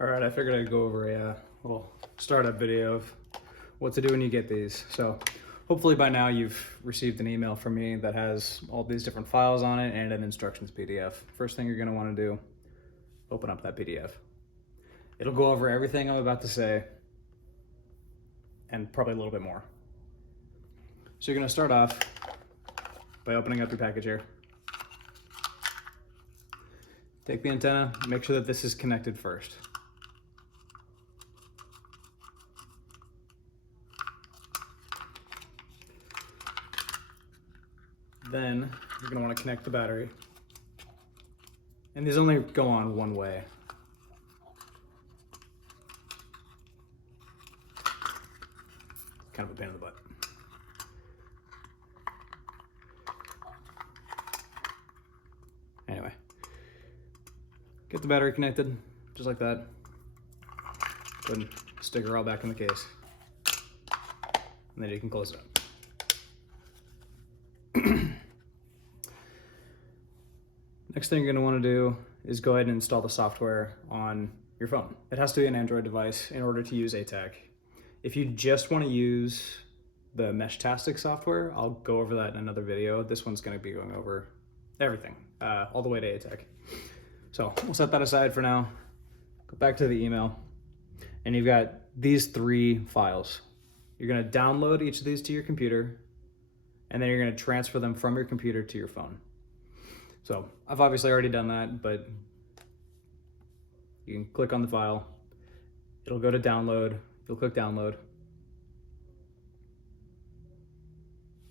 All right, I figured I'd go over a little startup video of what to do when you get these. So hopefully by now you've received an email from me that has all these different files on it and an instructions PDF. First thing you're gonna wanna do, open up that PDF. It'll go over everything I'm about to say and probably a little bit more. So you're gonna start off by opening up your package here. Take the antenna, make sure that this is connected first. Then you're gonna wanna connect the battery. And these only go on one way. Kind of a pain in the butt. Anyway, get the battery connected, just like that. Go ahead and stick her all back in the case. And then you can close it up. Next thing you're going to want to do is go ahead and install the software on your phone. It has to be an Android device in order to use ATAK. If you just want to use the Meshtastic software, I'll go over that in another video. This one's going to be going over everything, all the way to ATAK. So we'll set that aside for now. Go back to the email, and you've got these 3 files. You're going to download each of these to your computer, and then you're going to transfer them from your computer to your phone. So I've obviously already done that, but you can click on the file. It'll go to download. You'll click download.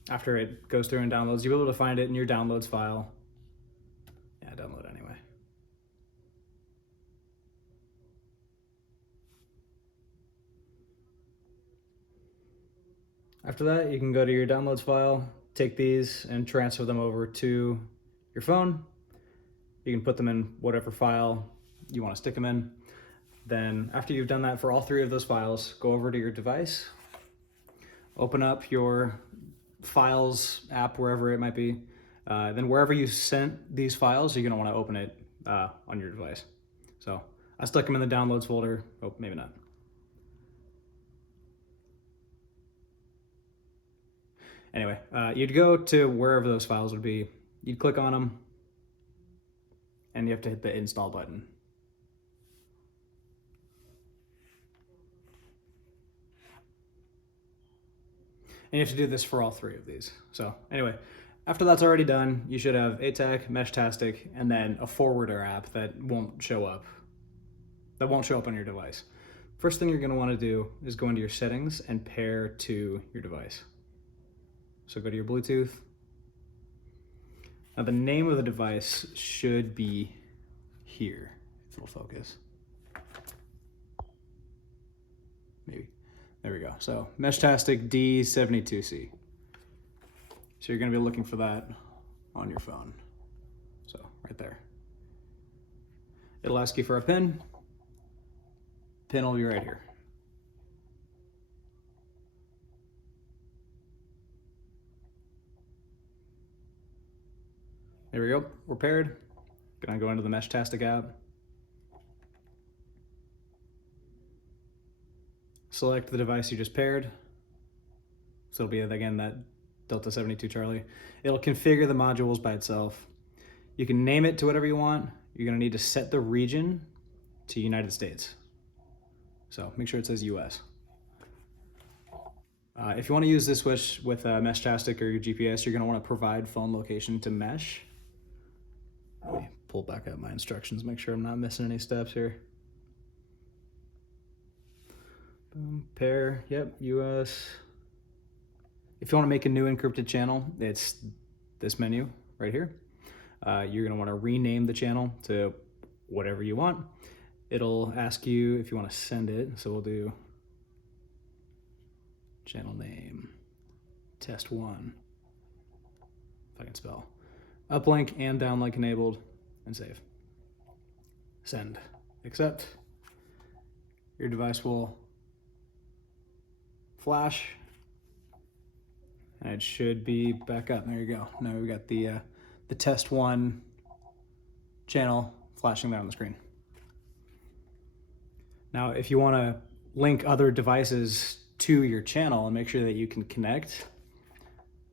After it goes through and downloads, you'll be able to find it in your downloads file. Yeah, download anyway. After that, you can go to your downloads file, take these and transfer them over to your phone. You can put them in whatever file you want to stick them in. Then after you've done that for all 3 of those files, go over to your device, open up your files app, wherever it might be. Then wherever you sent these files, you're going to want to open it on your device. So I stuck them in the downloads folder. Oh, maybe not. Anyway, you'd go to wherever those files would be. You'd click on them, and you have to hit the install button. And you have to do this for all 3 of these. So anyway, after that's already done, you should have ATAK, Meshtastic, and then a forwarder app that won't show up. That won't show up on your device. First thing you're going to want to do is go into your settings and pair to your device. So go to your Bluetooth. Now the name of the device should be here, if it'll focus. Maybe. There we go. So Meshtastic D72C. So you're going to be looking for that on your phone. So right there. It'll ask you for a pin. Pin will be right here. There we go, we're paired. Gonna go into the Meshtastic app. Select the device you just paired. So it'll be, again, that Delta 72 Charlie. It'll configure the modules by itself. You can name it to whatever you want. You're gonna need to set the region to United States. So make sure it says US. If you wanna use this switch with Meshtastic or your GPS, you're gonna wanna provide phone location to mesh. Let me pull back up my instructions, make sure I'm not missing any steps here. Boom, pair, yep, US. If you want to make a new encrypted channel, it's this menu right here. You're going to want to rename the channel to whatever you want. It'll ask you if you want to send it, so we'll do channel name, test 1, if I can spell. Uplink and downlink enabled, and save. Send, accept. Your device will flash, and it should be back up. There you go. Now we've got the test 1 channel flashing there on the screen. Now, if you want to link other devices to your channel and make sure that you can connect,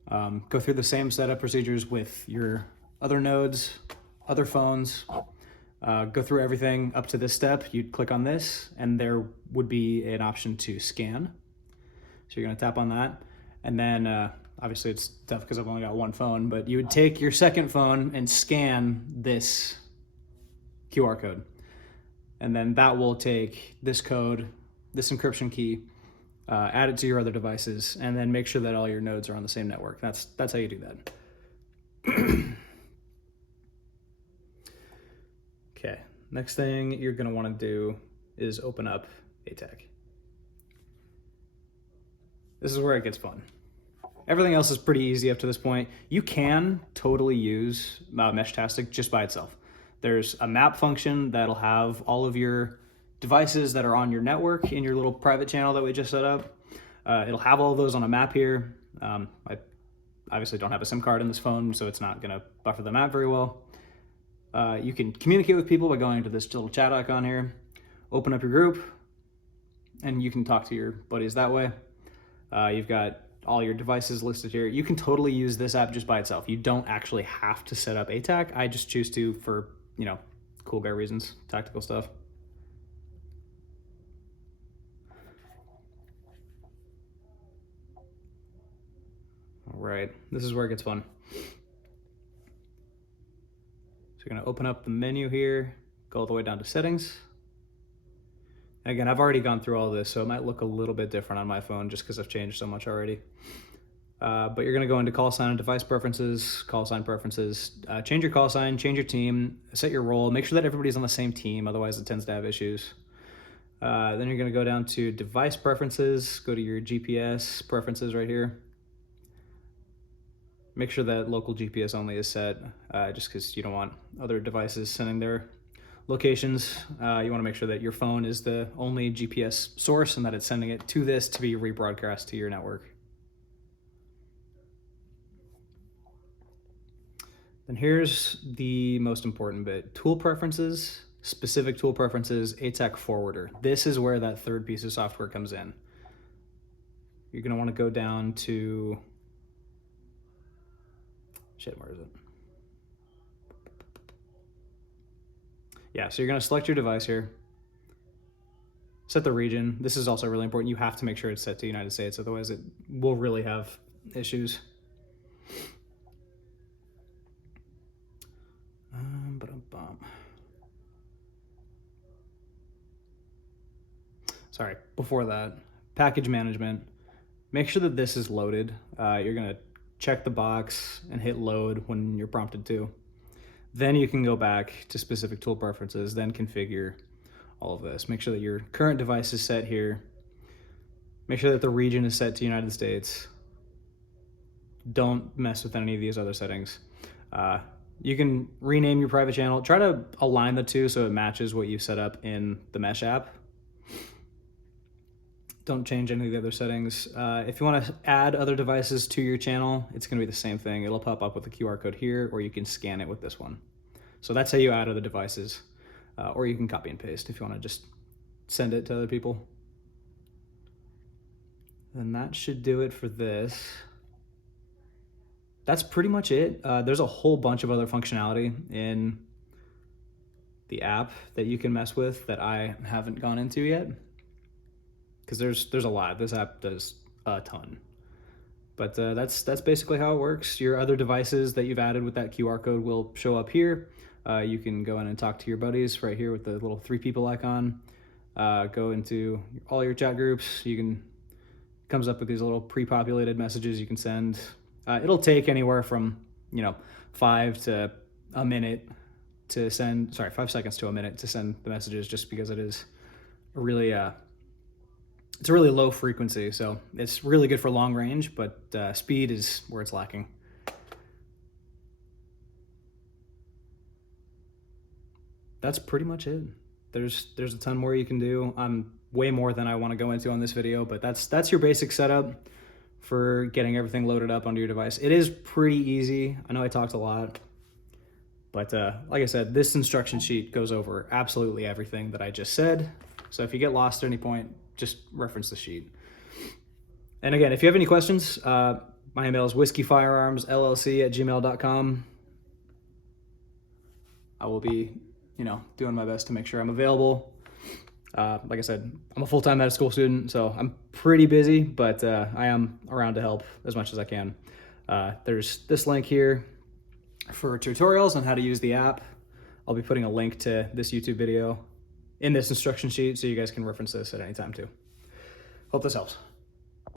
go through the same setup procedures with your other nodes, other phones, go through everything up to this step. You'd click on this and there would be an option to scan. So you're gonna tap on that. And then obviously it's tough because I've only got one phone, but you would take your second phone and scan this QR code. And then that will take this code, this encryption key, add it to your other devices, and then make sure that all your nodes are on the same network. That's how you do that. Okay, next thing you're gonna wanna do is open up ATAK. This is where it gets fun. Everything else is pretty easy up to this point. You can totally use Meshtastic just by itself. There's a map function that'll have all of your devices that are on your network in your little private channel that we just set up. It'll have all of those on a map here. I obviously don't have a SIM card in this phone, so it's not gonna buffer the map very well. You can communicate with people by going to this little chat icon here, open up your group, and you can talk to your buddies that way. You've got all your devices listed here. You can totally use this app just by itself. You don't actually have to set up ATAK. I just choose to for, you know, cool guy reasons, tactical stuff. All right, this is where it gets fun. So you're gonna open up the menu here, go all the way down to settings. And again, I've already gone through all this, so it might look a little bit different on my phone just because I've changed so much already. But you're gonna go into call sign and device preferences, call sign preferences, change your call sign, change your team, set your role, make sure that everybody's on the same team, otherwise it tends to have issues. Then you're gonna go down to device preferences, go to your GPS preferences right here. Make sure that local GPS only is set, just because you don't want other devices sending their locations. You want to make sure that your phone is the only GPS source and that it's sending it to this to be rebroadcast to your network. Then here's the most important bit. Tool preferences, specific tool preferences, ATAK forwarder. This is where that third piece of software comes in. You're going to want to go down to, where is it? Yeah, so you're gonna select your device here, set the region. This is also really important. You have to make sure it's set to United States, otherwise it will really have issues. Sorry, before that, package management. Make sure that this is loaded. You're gonna check the box and hit load when you're prompted to. Then you can go back to specific tool preferences, then configure all of this. Make sure that your current device is set here. Make sure that the region is set to United States. Don't mess with any of these other settings. You can rename your private channel. Try to align the two so it matches what you set up in the Mesh app. Don't change any of the other settings. If you want to add other devices to your channel, it's going to be the same thing. It'll pop up with the QR code here, or you can scan it with this one. So that's how you add other devices. Or you can copy and paste if you want to just send it to other people. And that should do it for this. That's pretty much it. There's a whole bunch of other functionality in the app that you can mess with that I haven't gone into yet. Because there's a lot. This app does a ton. But that's basically how it works. Your other devices that you've added with that QR code will show up here. You can go in and talk to your buddies right here with the little 3 people icon. Go into all your chat groups. Comes up with these little pre-populated messages you can send. It'll take anywhere from 5 to a minute to send. 5 seconds to a minute to send the messages, just because it is a really it's a really low frequency, so it's really good for long range, but speed is where it's lacking. That's pretty much it. There's a ton more you can do. Way more than I want to go into on this video, but that's your basic setup for getting everything loaded up onto your device. It is pretty easy. I know I talked a lot, but like I said, this instruction sheet goes over absolutely everything that I just said. So if you get lost at any point, just reference the sheet. And again, if you have any questions, my email is whiskeyfirearmsllc@gmail.com. I will be, doing my best to make sure I'm available. Like I said, I'm a full-time medical school student, so I'm pretty busy, but I am around to help as much as I can. There's this link here for tutorials on how to use the app. I'll be putting a link to this YouTube video in this instruction sheet so you guys can reference this at any time too. Hope this helps.